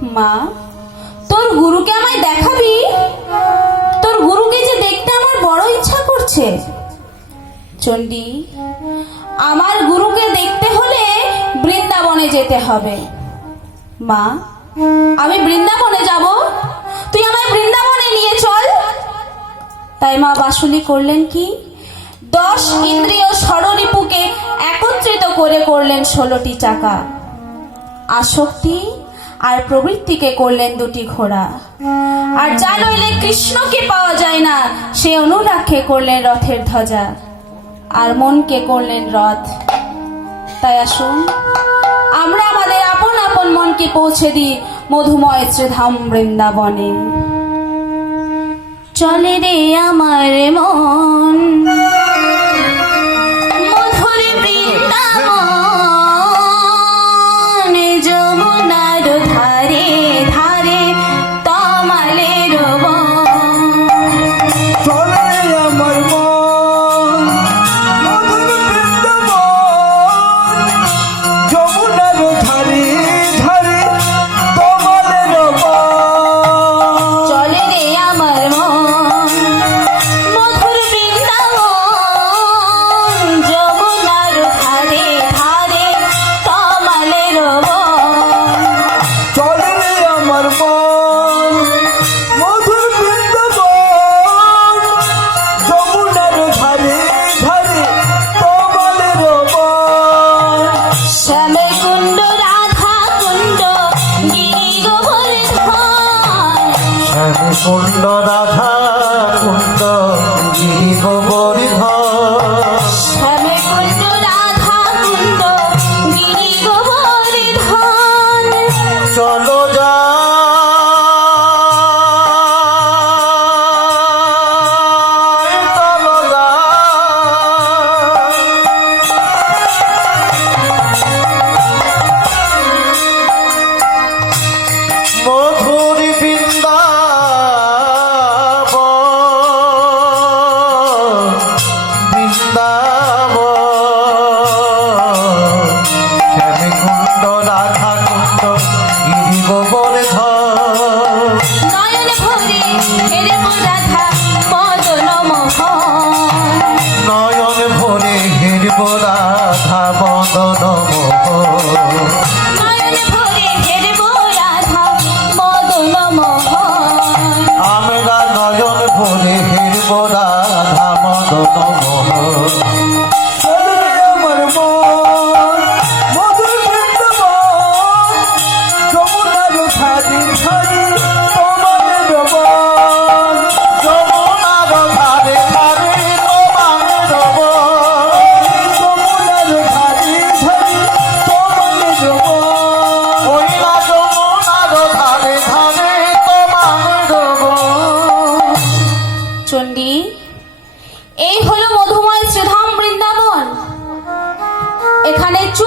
মা, তোর গুরুকে আমায় দেখাবি? তোর গুরুকে যে দেখতে আমার বড় ইচ্ছা করছে। চণ্ডী, আমার গুরুকে দেখতে হলে বৃন্দাবনে যেতে হবে। মা, আমি বৃন্দাবনে যাব, তুই আমায় বৃন্দাবনে নিয়ে চল। তাই মা বাসুলি করলেন কি, 10 ইন্দ্রিয় ষড়রিপুকে একত্রিত করে করলেন 16টি চাকা, আসক্তি আর প্রবৃত্তিকে করলেন 2টি ঘোড়া, আর যা নইলে কৃষ্ণকে পাওয়া যায় না সে অনুরাগকে করলেন রথের ধ্বজা, আর মনকে করলেন রথ। তাই আসুন আমরা আমাদের আপন আপন মনকে পৌঁছে দিই মধুময় শ্রীধাম বৃন্দাবনে। চলে রে আমার মন মধুর বৃন্দাবন, যমুনার ধারে ধারে তমালের বন। চলে আমার মন মধুর বৃন্দাবন, যমুনার ধারে ধারে তমালের বন। চলে রে আমার মন মধুর বৃন্দাবন, যমুনার ধারে ধারে তমালের বন। চলে আমার মন মধুর বৃন্দাবন, যমুনার ধারে ধারে তমালের বন। শ্যামে কুণ্ড রাধা কুণ্ড গিরি গোবর্ধন, কুণ্ড রাধা কুণ্ড গিরি গোবর্ধন। শ্যামে কুণ্ড রাধা কুণ্ড গিরি গোবর্ধন। চলো যা চলো যা মধুর বৃন্দাবন, বৃন্দাবন, শ্যামে কুণ্ড রাধা কুণ্ড গিরি গোবর্ধন। নয়ন ভরে হেরব রাধা মদন মোহন, নয়ন ভরে হেরব রাধা মদন মোহন। নয়ন ভরে হেরব রাধা মদন মোহন। আমরা নয়ন ভরে হেরব রাধা মদন মোহন। আমার মন মধুর বৃন্দাবন, যমুনার ধারে ধারে তমালের বন। যমুনার ধারে ধারে তমালের বন। যমুনার ধারে ধারে তমালের বন। ওই না যমুনার ধারে ধারে তমালের বন। চণ্ডী,